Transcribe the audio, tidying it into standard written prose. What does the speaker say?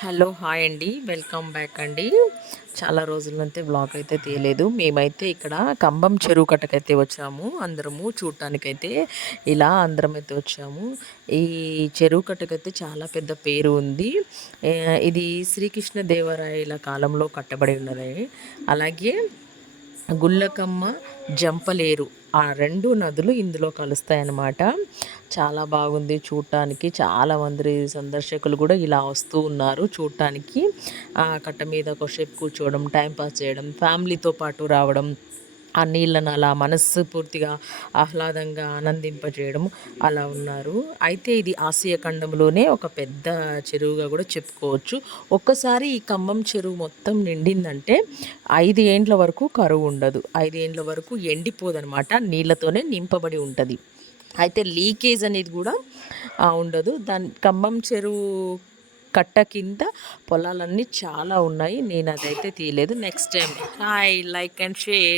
Hello hi అండి, welcome back అండి. చాలా రోజులంతే బ్లాగ్ అయితే తీయలేదు. మేమైతే ఇక్కడ కంబం చెరువు కట్టకైతే వచ్చాము. అందరము చూడటానికైతే ఇలా అందరం అయితే వచ్చాము. ఈ చెరువు కట్టకైతే చాలా పెద్ద పేరు ఉంది. ఇది శ్రీకృష్ణదేవరాయల కాలంలో కట్టబడి ఉన్నది. అలాగే గుళ్ళకమ్మ, జంపలేరు ఆ 2 నదులు ఇందులో కలుస్తాయన్నమాట. చాలా బాగుంది చూడటానికి. చాలామంది సందర్శకులు కూడా ఇలా వస్తూ ఉన్నారు చూడటానికి. కట్ట మీద కొద్దిసేపు కూర్చోవడం, టైం పాస్ చేయడం, ఫ్యామిలీతో పాటు రావడం, ఆ నీళ్ళను అలా మనస్ఫూర్తిగా ఆహ్లాదంగా ఆనందింపజేయడం అలా ఉన్నారు. అయితే ఇది ఆసియా ఖండంలోనే ఒక పెద్ద చెరువుగా కూడా చెప్పుకోవచ్చు. ఒక్కసారి ఈ ఖమ్మం చెరువు మొత్తం నిండిందంటే 5 ఏండ్ల వరకు కరువు ఉండదు. 5 ఏండ్ల వరకు ఎండిపోదనమాట. నీళ్ళతోనే నింపబడి ఉంటుంది. అయితే లీకేజ్ అనేది కూడా ఉండదు. దాని ఖమ్మం చెరువు కట్ట కింద పొలాలన్నీ చాలా ఉన్నాయి. నేను అదైతే తీయలేదు. Next time hi, like and share.